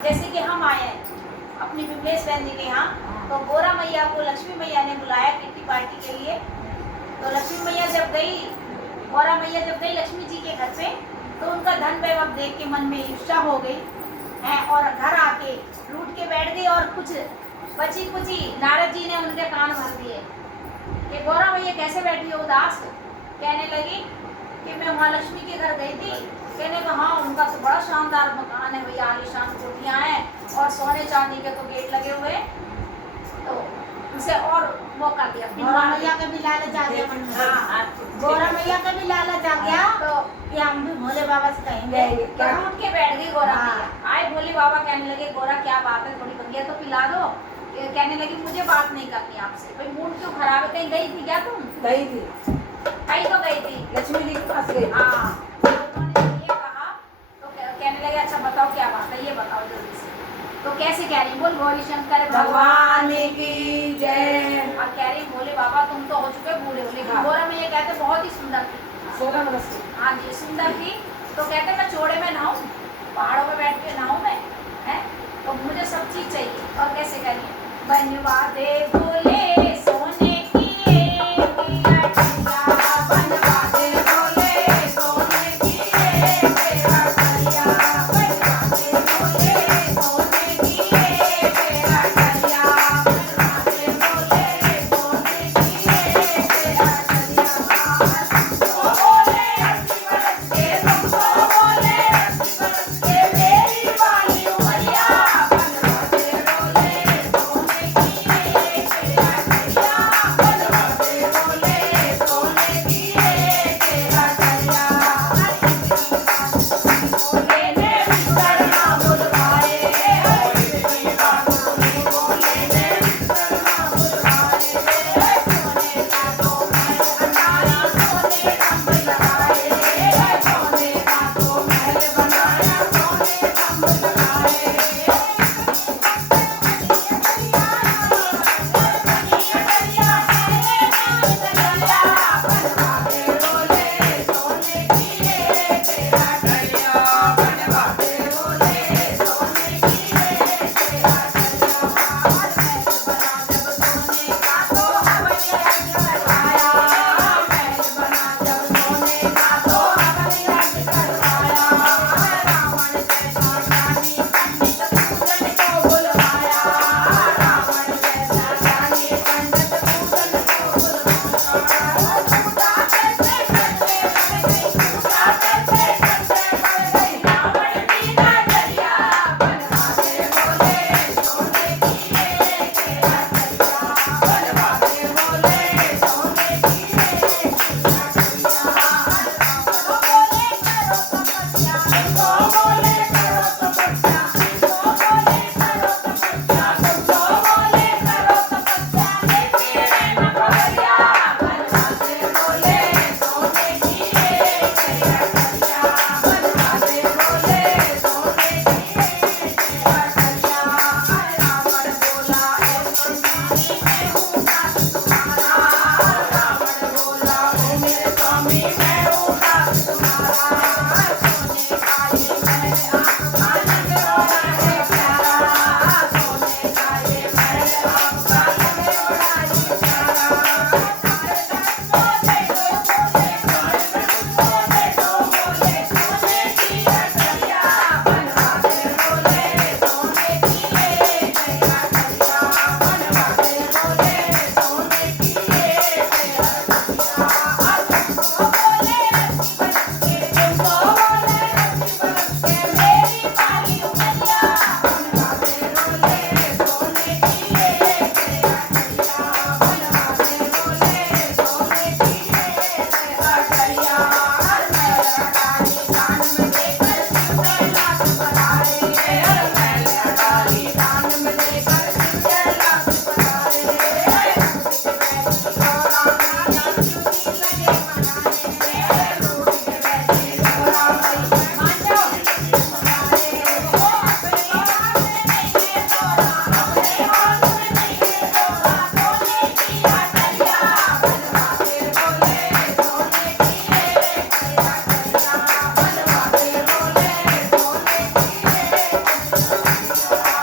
जैसे कि हम आए हैं अपनी विमलेश बहन जी के यहाँ, तो गोरा मैया को लक्ष्मी मैया ने बुलाया किट्टी पार्टी के लिए। तो लक्ष्मी मैया जब गई, गोरा मैया जब गई लक्ष्मी जी के घर पे, तो उनका धन वैभव देख के मन में ईर्ष्या हो गई है और घर आके लूट के बैठ गई। और कुछ बची कुची नारद जी ने उनके कान भर दिए कि गोरा मैया कैसे बैठी हो उदास। कहने लगी कि मैं वहाँ लक्ष्मी के घर गई थी। कहने का हाँ, उनका तो बड़ा शानदार मकान है भैया, आलीशान कोठियाँ हैं और सोने चांदी के तो गेट लगे हुए। तो उसे और मौका दिया। गोरा मैया का भी लालच आ गया मन में। हाँ, गोरा मैया का भी लालच आ गया तो कि हम भी भोले बाबा से कहेंगे। तो उठ के बैठ गई गोरा मैया। आए भोले बाबा कहने लगे गोरा क्या बात है, थोड़ी बगिया तो पिला दो। कहने लगी मुझे बात नहीं करनी आपसे, भाई मूड क्यों खराब है, कहीं गई थी क्या तुम? गई थी, कहीं तो गई थी, लक्ष्मी जी के पास गई। हाँ। तो उन्होंने ये कहा तो कहने लगे अच्छा बताओ क्या बात है, ये बताओ जल्दी से। तो कैसे कह रही, बोल गौरी शंकर भगवान की जय। और कह रही भोले बाबा तुम तो हो चुके बूढ़े हो, लेकिन गोरा में ये कहते बहुत ही सुंदर थी। 16 वर्ष की। हाँ जी सुंदर थी। तो कहते मैं चोड़े में नहाऊं, पहाड़ों में बैठ के नहाऊं मैं, है तो मुझे सब चीज चाहिए। और कैसे करिए, बनवा दे भोले सोने की पिया बनवा दे भोले सोने की तेरा करिया, बनवा दे भोले सोने की तेरा करिया, बनवा दे भोले सोने की तेरा करिया। ओ बोले 80 बरस के तुमको, बोले 80 बरस के मेरी वाली उमरिया, बनवा दे भोले सोने की तेरा करिया, बनवा दे भोले सोने की तेरा करिया। भोले ने विस्तर ना बुलवाए, भोले ने विस्तर ना बुलवाए, सोने का तो महल बनाया, सोने खंभ लगाए, सोने का तो महल बनाया, सोने खंभ लगाए। भोले